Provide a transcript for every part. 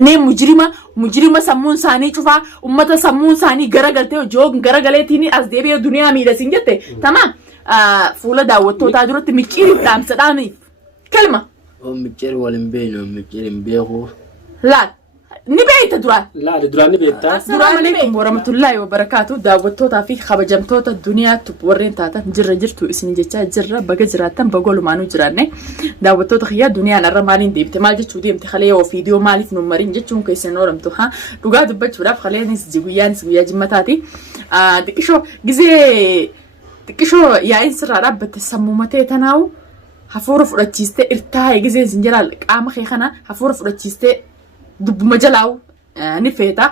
ne mujrima sammuun isaanii cufaa ummata sammuun isaanii garagaltee joog garagaleetiin as deebi'ee duniyaa miidhasin jette tamam fuula daawwattootaa duratti micciiri dhaamsadhaaniif kalma micciiri waliin beeynu micciiri hin beeku laal ni beeyta duraan duraan ni beeyta Assalamu alaykum warahmatullahi wabarakatuh daawwattootaa fi kabajamtoota duniyaatti warreen taatan jirtu isin jechaa jirra baga jiraatan bagolumaanuu jiraanne daawwattoota khiyyaa duniyaan arra maaliin deebite maal jechuu deemte khalee yoo viidiyoo maaliif nu marin jechuun keessan oolamtu ha dhugaa dubbachuudhaaf khaleenis guyyaa jimmataati xiqqishoo yaa'iin sirraa dhaabbatte sammuu matee tanaawu hafuura fudhachiistee irtaa'ee gizee zinjalaal qaama kee kana hafuura fudhachiistee dubbuma jalaawu ni feeta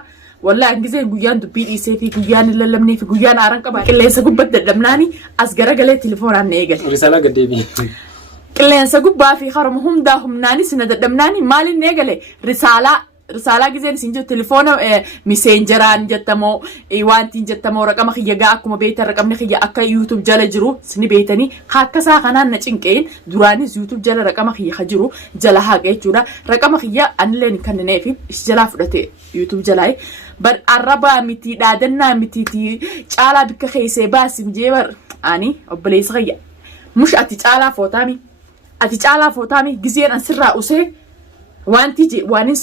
wallahi gizee guyyaan dubbii dhiisee fi guyyaan lallabnee fi guyyaan aaran qaba qilleensa gubbatti dadhabnaani as garagalee telefoonaan eegale risalaa gaddeebi qilleensa gubbaa fi haruma hundaa humnaani sina dadhabnaani maaliin eegale risaalaa gizeen isin jiru telefoona miseenjeraan jettamoo wantiin jettamoo raqama kiyyagaa akkuma beektan raqamni kiyya akka YouTube jala jiru sini beektanii akka isaa kanaan na cinqeen duraanis YouTube jala raqama kiyya jiru jala haqa jechuudha raqama kiyya anilleen kanneen fi jala fudhate YouTube jalaa bar arraba miti dhaadannaa miti caalaa bikka keessee baasim jeebar ani obboleessa kiyya mush ati caalaa footaami gizeen ansirraa usee wanti waanis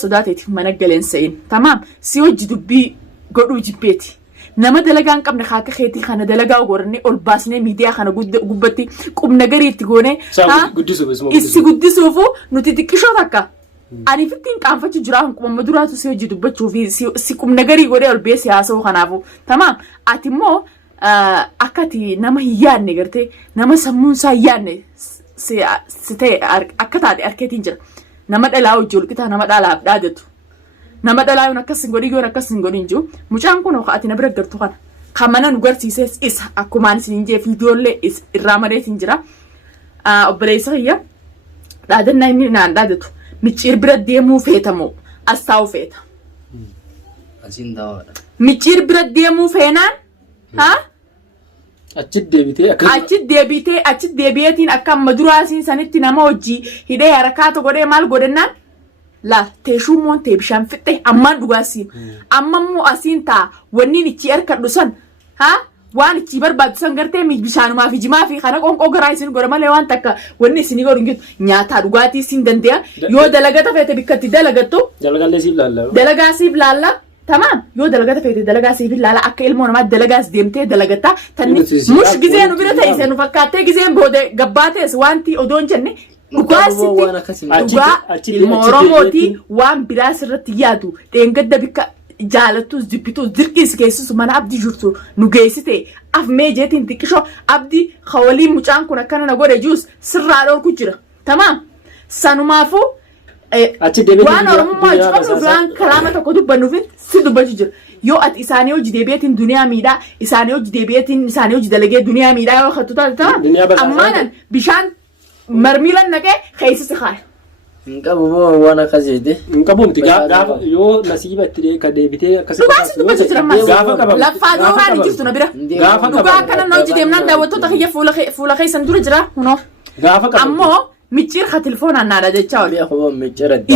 sodaateeti mana galeen sa'in tamam si hojii dubbii godhuu jibbeeti nama dalagaan qabne haaka keetii kana dalagaa gorne ol baasnee miidiyaa kana gubbatti qubna gariitti goone issi guddisuufu nuti xiqqishoo takka ani fittiin qaanfachu jira qubama duraatu si hojii dubbachuu fi si qubna garii godhee ol bee siyaasoo kanaafu tamam ati immoo akkati nama hin yaadne gartee nama sammuun isaa hin yaadne si ta'e akka taate arkeetiin jira nama dhalaa hojii olqitaa nama dhalaaf dhaadatu nama dhalaa yoon akkas hin godhin yoon akkas hin godhin jiru mucaan kun ati na bira gartu kana kan mana nu garsiises isa akkumaan isin jee viidiyoollee irraa madeetiin jira obboleessa kiyya dhaadannaa inni naan dhaadatu micciir bira deemuu feetamoo as taa'u feeta micciir bira deemuu feenaan haa achi deebi'eetiin akka amma duraasiin sanitti nama hojii hidhee harakaata godhee maal godhannaan la teeshuumoon tee bishaan fixxe ammaan dhugaasiin ammammoo asiin taa wanniin ichi harkadhu san haa waan ichi barbaadu san gartee bishaanumaa fi jimaa fi kana qonqoo garaa isin godha malee waan takka wanni isinii godhu hin jiru nyaataa dhugaatii isin dandeenya yoo dalagata feete bikkatti dalagattu dalagaa siif laalla tamam yoo dalagata feete dalagaa siif laala akka ilmoo namaa dalagaas deemtee dalagataa tanni mush gizee nu bira ta'e nu fakkaattee gizeen boode gabbaatees wanti odoon jenne dhugaa ilmoo oromooti waan biraas irratti yaadu dheengadda bikka jaalattus dubbitus dirqiis keessus mana abdii jirtu nu geessite af meejeetiin xiqqishoo abdii hawaliin mucaan kun akkana na godhe juus sirraa dhorku jira tamam sanumaafuu waan oromummaa jiru duraan kalaama tokko dubbannuuf si dubbatu jira yoo ati isaanii hojii deebi'eetiin duniyaa miidhaa isaanii hojii deebi'eetiin isaanii hojii dalagee duniyaa miidhaa yoo hattu taate ammaanan bishaan marmiilan naqee keessisi kaaya. Hinqabu waan akkasiiti. Hinqabu miti gaafa yoo nasiiba itti ka deebitee akkasii. Dhugaasi dubbatu jira gaafa qaba. Laffaa waan jirtu na bira. Dhugaa akkana na hojii deemnaan daawwattoota kiyya fuula keessan dura jira hunoo. Gaafa qaba. Ammoo micciir ha telefoonaan naadha jechaa oli.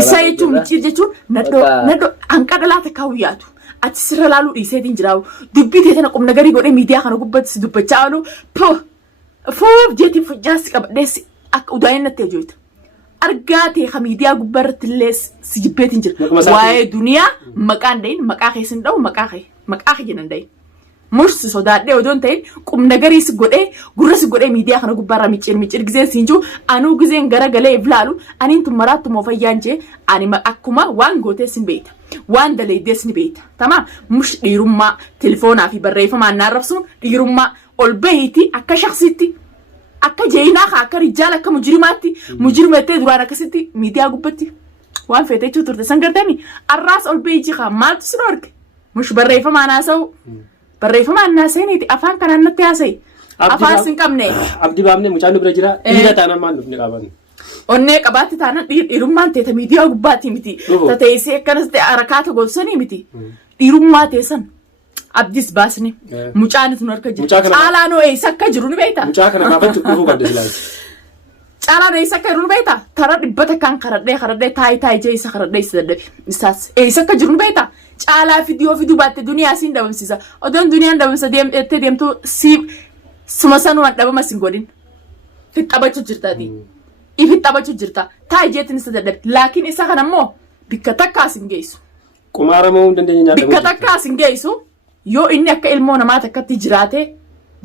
Isa jechuun micciir jechuun naddo hanqadha laata kaawwiyyaatu. Ati sirra laaluu dhiiseetiin jiraawu. Dubbii teetana qubna garii godhee miidiyaa kana gubbatti si dubbachaa oolu. Foof jeetiin fujjaasi qabadheessi akka udaayeen natti ajoota. Argaa ta'e ka miidiyaa gubbarratti illee si jibbeetiin jira. Waa'ee duniyaa maqaan dahin maqaa keessan dha'u maqaa kee jedhan dahin. Mushsi sodaadhee odoon ta'in qubna garii si godhee gurra si godhee miidiyaa kana gubbarraa micciir gizeen siin jiru anuu gizeen garagalee iflaalu aniin tun maraattu moo fayyaan jee ani akkuma waan gootees ni beeyta waan daleeddees ni beeyta tamam mush dhiirummaa telefoonaa fi barreeffamaan naarrabsuun dhiirummaa ol bahiiti akka shaksiitti akka jeenaa akka rijaala akka mujirimattee duraan akkasitti miidiyaa gubbatti waan feetee jechuu turte san gartami arraas ol bahii jiraa maaltu si dhorke mush barreeffamaan haasa'u. Barreeffamaan naaseeniti afaan kanaan natti haasa'e afaan sin qabne. Abdii baafnee mucaan bira jira dhiira taanaan maal dhufne qaban. Onnee qabaatti taanaan dhiirummaan teeta miidiyaa gubbaatti miti. Tateessee akkanas ta'e harakaata goosanii miti. Dhiirummaa teessan abdiis baasne mucaanis nu harka jira. Caalaan eessa akka jiru ni beektaa. Mucaa kana gaafachuu dhufuu qabde silaati. caalaa eessa akka jiru beektaa tara dhibbata kan karadhee taayii jee isa karadhee isa dadhabe isaas eessa akka jiru beektaa caalaa fiduu baatte duniyaa siin dhabamsiisa odoon duniyaan dhabamsa deemtuu suma sanumaan dhabama siin godhin fixxabachuu jirtaati ifixxabachuu jirta taayii jeetiin isa dadhabe laakiin isa kanammoo bikka takkaas hin geessu. Qumaaramuu hin dandeenye nyaata. Bikka takkaas hin geessu yoo inni akka ilmoo namaa takkatti jiraate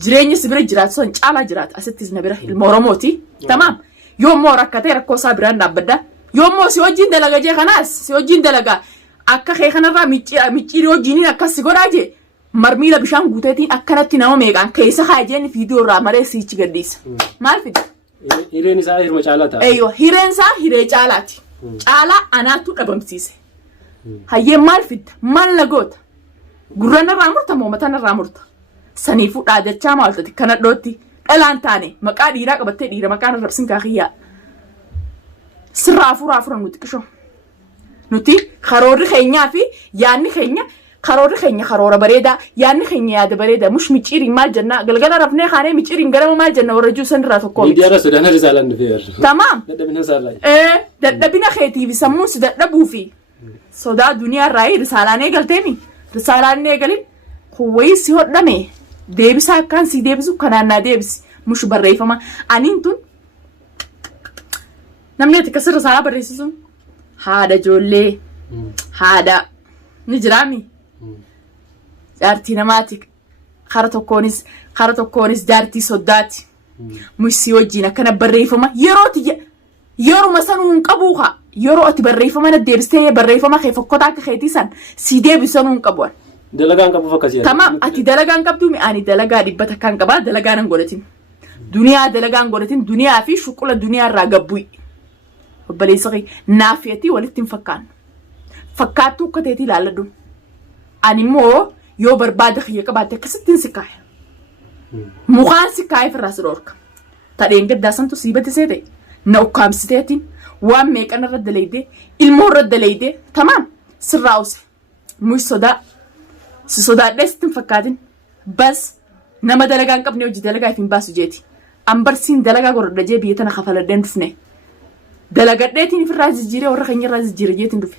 jireenya si bira jiraatu sun caalaa jiraata asittis na bira ilmoo Oromooti tamaam yoo immoo rakkatee rakkoo isaa biraan dhaabbadda yoo immoo si wajjin dalaga jee kanaas si wajjin dalaga akka kee kanarraa micciirii wajjiniin akkas si godhaa jee marmiila bishaan guuteetiin akkanatti nama meeqaan keessa haajeen fiidiyoo irraa maree siichi gadhiisa maal fida. Hireen isaa hirma caalaa ta'a. Eeyyoo hireen isaa hiree caalaati caalaa anaatu dhabamsiise. Hayyeen maal fidda maal nagoota gurranarraa murta moo matanarraa murta saniifuu dhaadachaa maaltati kana dhootti dhalaan taane maqaa dhiiraa qabattee dhiira maqaan arrabsin kaakiyyaa sirraa afuran nuti qisho nuti karoorri keenyaa fi yaadni keenya karoora bareedaa yaadni keenya yaada bareedaa mush micciiriin maal jennaa galgala rafnee kaanee micciiriin ganama maal jenna warra juusan irraa tokko miti. Miidiyaa Sudaan risaalaan dhufee tamaam dadhabina saalaa. Dadhabina keetiifi sammuun si dadhabuufi sodaa duniyaa irraa risaalaan eegalteemi risaalaan eegalin kuwwayii si hodhame deebisaa akkaan si deebisu kanaan naa deebisi mush barreeffama aniin tun namni ati kasirra risaalaa barreessisu haadha ijoollee haadha ni jiraami jaartii namaati kara tokkoonis jaartii soddaati mush si wajjin akkana barreeffama yeruma sanuu hin qabuu haa yeroo ati barreeffama na deebistee barreeffama kee fokkota akka keetii san si deebisanuu hin qabu. Dalagaan qabuuf akkasii. Tamaam ati dalagaan qabdu mi'aanii dalagaa dhibbata kan qabaa dalagaan hin godhatin. Duniyaa dalagaan godhatin duniyaa fi shuqula duniyaa irraa gabbu'i. Obboleessa kee naafeetii walitti hin fakkaannu. Fakkaattuu akka ta'etii ilaalladhu. Ani immoo yoo barbaada kiyya qabaatte akkasittiin si kaaya. Mukaan si kaaya ofirraa si dhoorka. Tadheen gaddaa santu siibatti seete na ukkaamsiteetiin. Waan meeqan irra dalaydee ilmoo irra dalaydee tamaam sirraa use mush si sodaadhee sitti hin fakkaatin bas nama dalagaa hin qabne hojii dalagaa ifin baasu jeeti ambarsiin dalagaa godhadha jee biyya tana kafaladheen dhufne dalagadheetiin ifirraa jijjiiree warra keenya irraa jijjiire jeetiin dhufe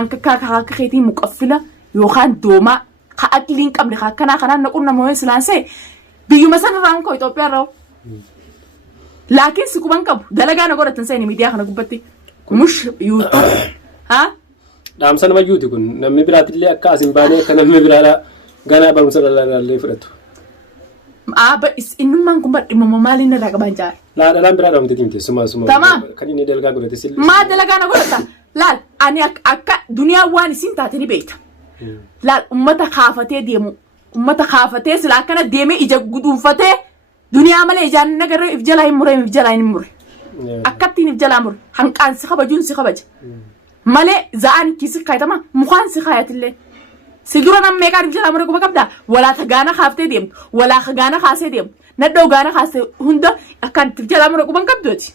anka akka keetiin muqaffila yookaan doomaa ka aqlii hin qabne ka akkanaa kanaan naquun nama ho'ee silaansee biyyuma sanarraa muka Itoophiyaa irraa laakiin si quban qabu dalagaa na godhatan seeni miidiyaa kana gubbatti mush yuutu haa dhaamsa nama yuuti kun namni biraatillee akka asin baanee akka namni biraadhaa ganaa barumsa dhalaallee fudhatu. Innummaan kun dhimma maaliin irraa qaban jaara. Dhalaan biraa dhaamte timte suma kan inni dalagaa godhate sillee. Maa dalagaa na godhata laal ani akka duniyaa waan isin taate ni beekta. Laal ummata kaafatee deemu ummata kaafatee sila akkana deemee ija guduunfatee. Duniyaa malee ijaan nagarree if jalaa hin mure. Akkattiin if jalaa mure. Hanqaan si kabajuun si kabaja. Malee za'aan kiisi kaayatama mukaan si kaayatillee. Si dura nam meeqaan if jalaa mure quba qabdaa. Walaa tagaana kaaftee deemtu. Walaa gaana kaasee deemtu. Naddoo gaana kaasee hunda akkaan if jalaa mure quban qabdooti.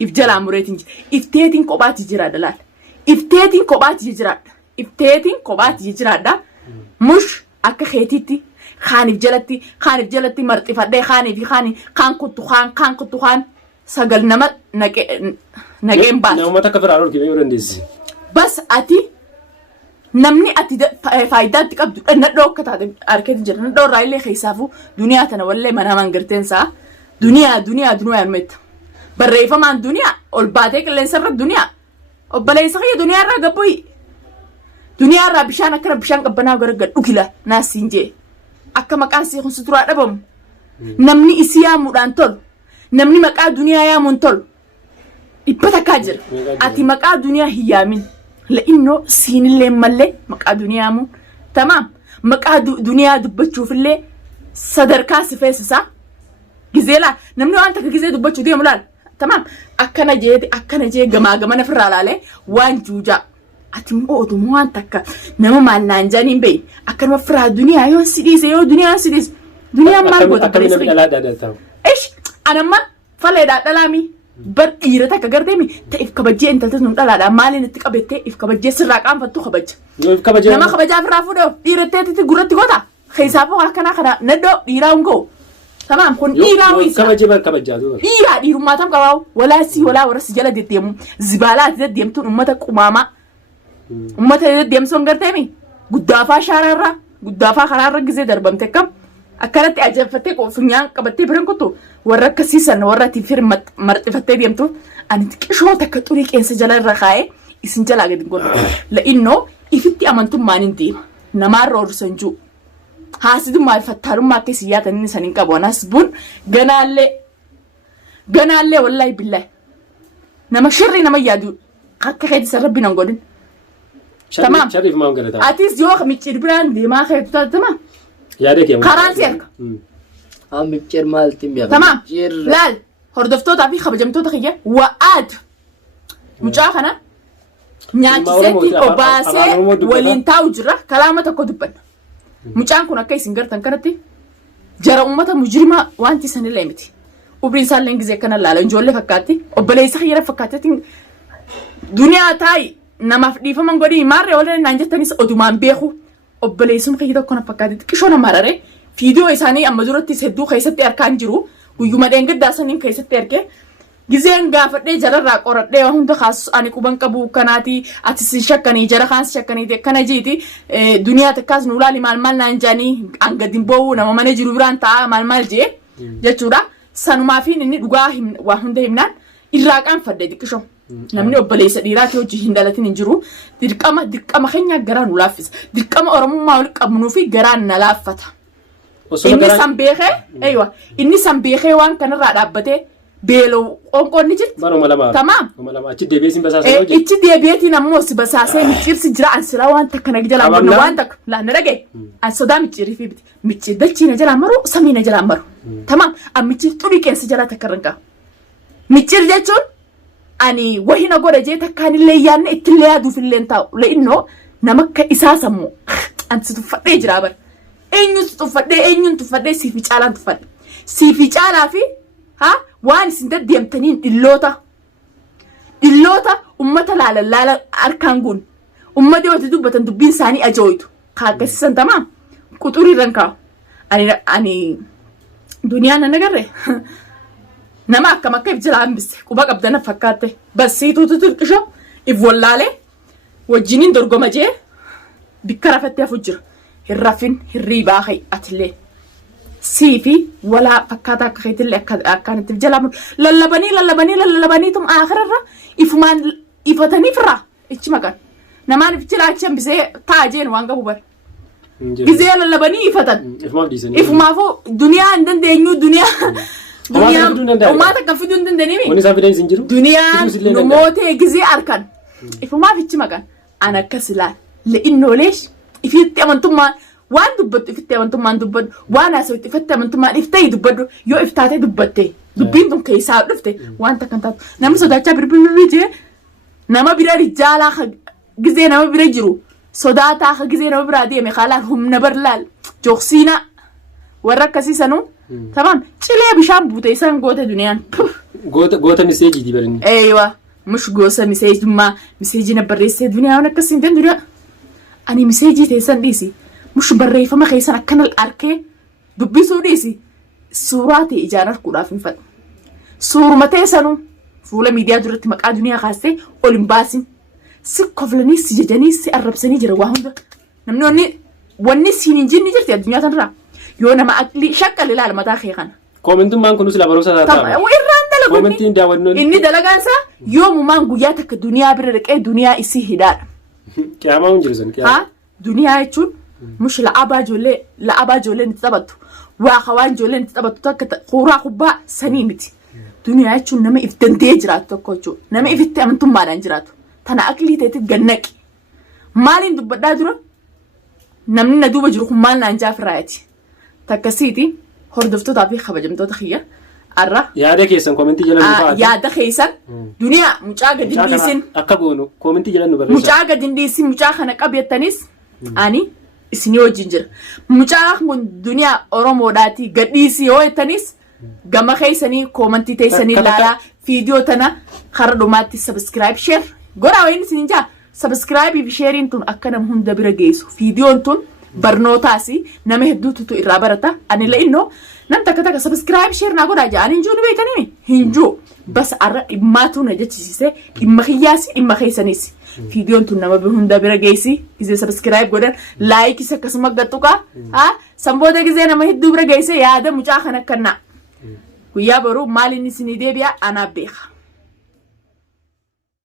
If jalaa mureetiin jira. Ifteetiin kophaati jiraadha laal. Ifteetiin kophaati jiraadha. Mush akka keetiitti. Khaanif jalatti marxifadhee kaan kuttu sagal nama naqeen baatu. Namoota akka firaan olkee yoo dandeessi. Bas ati namni ati faayidaatti qabdu nadhoo akka taate arkeetti jira nadhoo irraa illee keessaafuu duniyaa tana wallee mana mangirteensaa duniyaa metta barreeffamaan duniyaa ol baatee qilleensa irra duniyaa obboleessa kiyya duniyaa irraa gabbuyi duniyaa irraa bishaan akkana bishaan qabbanaa gara dhugila naasiin jee. Akka maqaan si kun suturaa dhabamu namni isi yaamuudhaan tolu namni maqaa duniyaa yaamuun tolu dhibbata kaa jira ati maqaa duniyaa hin yaamin la'innoo siinillee mallee maqaa duniyaa yaamuun tamaam maqaa duniyaa dubbachuufillee sadarkaa si feesisaa gizee laa namni waan takka gizee dubbachuu deemu laal tamaam akkana jee gamaa gamana firraa laalee waan juujaa. Ati mootu waan takka nama maal naan jaaniin bayi akkanuma firaa duniyaa yoo si dhiise duniyaan maal goota barreessa. Anamma faleedhaa dhalaami bar dhiira takka gardeemi ta'if kabajjee intalta sun dhalaadhaa maaliin itti qabettee if kabajjee sirraa qaanfattu kabaja. Nama kabajaa firaa fuudhee dhiiratteetitti gurratti goota keessaafuu akkanaa kana naddoo dhiiraa hin ga'u tamam kun dhiiraa wisa kabajjaatu dhiiraa dhiirummaa tam qabaa walaa warra si jala deddeemu zibaalaa ati deddeemtuun ummata qumaamaa ummata deddeemsuun garteemi guddaafaa guddaafaa karaarra gizee darbamte kam akkanatti ajjeeffattee funyaan qabattee biran kuttu warra akkasiisan warra ati fir marxifattee deemtu ani xiqqishoo takka xurii qeensa jala irra kaa'ee isin jalaa gadi godhu la'innoo ifitti amantummaan hin deema namaarra oolsan jiru haasidummaa fattaalummaa akka isin yaatanii saniin qabu anas bun ganaallee wallaahi billaahi nama shirrii nama yaadu akka keetisan rabbi nan godhin tamam atis yoo miccir biraan deemaa keetu taatama karaan si arka micciir maaltiin beeka tamam laal hordoftootaa fi kabajamtoota kiyya wa'aad mucaa kana nyaachiseetti obaasee waliin taa'u jira kalaama tokko dubbanna mucaan kun akka isin gartan kanatti jara ummata mujrima wanti sanillee miti umriin isaallee gizee kana laala ijoollee fakkaatti obboleessa kiyya fakkaatatti duniyaa taa'i namaaf dhiifaman godhii maarree waliin naan jettanis odumaan beeku obboleessuma kiyya tokko na fakkaatti xiqqishoo nama marare fiidiyoo isaanii amma duratti hedduu keessatti arkaan jiru guyyuma dheengaddaa saniin keessatti argee gizeen gaafadhee jararraa qoradhee hunda kaasu ani quban qabu kanaati ati si shakkanii jara kaan si shakkanii kana jiiti duniyaa takkaas nu laali maal naan jaanii angadin boo'uu nama mana jiru biraan ta'a maal jee jechuudha sanumaa fi inni dhugaa waa hunda himnaan irraa qaanfadhe xiqqishoo namni obboleessa dhiiraati hojii hin dhalatin hin jiru dirqama keenya garaa nu laaffisa dirqama oromummaa wal qabnuu fi garaan na laaffata inni san beekee waan kanarraa dhaabbatee beeloo qoonqoonni jirti tamam achi deebi'eetiin basaasee ichi deebi'eetiin ammoo si basaasee micciirsi jira an siraa waan takka na jalaan maru waan takka laanna dhagee an sodaa micciirii fi biti micciir dachii na jalaan maru samii na jalaan maru tamam an micciir xurii qeensi jalaa takka irra qabu micciir jechuun ani wahina godha jee takkaanillee yaadne ittillee yaaduufillee hin taa'u le'innoo nama akka isaa sammuu an si tuffadhee jiraa bara eenyuun tuffadhee siifi caalaan tuffadhe siifi caalaa fi waan isin deddeemtaniin dhilloota ummata laala harkaan guun ummati wati dubbatan dubbiin isaanii ajooytu kaakkasisan tamaa quxuriirran kaa'u ani duniyaan nan agarre nama akkam akka if jala hambise quba qabdana fakkaatte basiituutu xiqqisho if wallaalee wajjiniin dorgoma jee bikka rafettee hafu jira hin rafin hirriibaa kay atillee siifi walaa fakkaataa akka keetillee akkanatti if jala lallabanii tum aakhirarra ifumaan ifataniifirraa ichi maqan namaan if jala achi hambisee ta'a jeen waan qabu bara gizee lallabanii ifatan ifumaafuu duniyaa hin dandeenyu ummata akka fiduu hin dandeenyimi duniyaan namoota gizee arkan ifumaaf ichi maqan an akkas ilaal le'innooleesh ifitti amantummaan waan dubbattu ifitti amantummaan dubbadhu waan haasawatti ifitti amantummaan iftayii dubbadhu yoo iftaatee dubbatte dubbiin tun keessaa dhufte waan takkan taatu namni sodaachaa birbirbii jee nama bira rijaalaa gizee nama bira jiru sodaataa gizee nama biraa deeme haalaan humna barlaal jooksiinaa warra akkasiisanuu tamam cilee bishaan buute isaan goote duniyaan goota miseejiiti barinni eeywa mush goosa miseejummaa miseejina barreessee duniyaa waan akkasiin kan duniyaa ani miseejii teessan dhiisi mush barreeffama keessan akkana arkee dubbisuu dhiisi suuraa ta'e ijaan arguudhaaf hin fadhu suuruma teessanuu fuula miidiyaa duratti maqaa duniyaa kaastee ol hin baasin si koflanii si jajanii si arrabsanii jira waa hunda namni wanni siin hin jinni jirti addunyaa tanarraa yoo nama aqlii shaqqal ilaala mataa kee kana koomentummaan kunis la barumsa ta'a irraan dalagu koomentiin daawwannoon inni dalagaan isaa yoo mumaan guyyaa takka duniyaa bira dhaqee duniyaa isii hidhaadha qiyaamaa hin jiru san duniyaa jechuun mush la'abaa ijoolleen itti taphattu waa hawaan ijoolleen itti taphattu takka suuraa kubbaa sanii miti duniyaa jechuun nama if danda'ee jiraatu tokko jechuudha nama ifitti amantummaadhaan jiraatu tana aqlii ta'etti gannaqi maaliin dubbadhaa dura namni na duuba jiru kun maal naan jaafiraayati takkasiiti hordoftootaa fi kabajamtoota kiyya arra yaada keessan koomentii jala nu fa'a yaada keessan duniyaa mucaa gadi dhiisin akka goonu koomentii jala nu barreessaa mucaa gadi dhiisin mucaa kana qabeettanis ani isinii wajjin jira mucaa kun duniyaa oromoodhaati gadhiisi yoo jettanis gama keessanii koomentii teessanii laalaa fiidiyoo tana kara dhumaatti sabiskiraayib sheer godhaa wayin isin jaa sabiskiraayibii fi sheeriin tun akka nama hunda bira geessu fiidiyoon tun barnootaasi nama hedduutu irraa barata ani la innoo nam takka subscribe share naa godhaa jaa ani hinjuu ni beeytanii hinjuu bas arra dhimmaatu na jechisiise dhimma kiyyaasi dhimma keessanis fiidiyoon tun nama hunda bira geessi gizee subscribe godhan laayikis akkasuma gattuqa sanbooda gizee nama hedduu bira geesse yaada mucaa kan akkannaa guyyaa boruu maal inni isinii deebi'a anaaf beeka.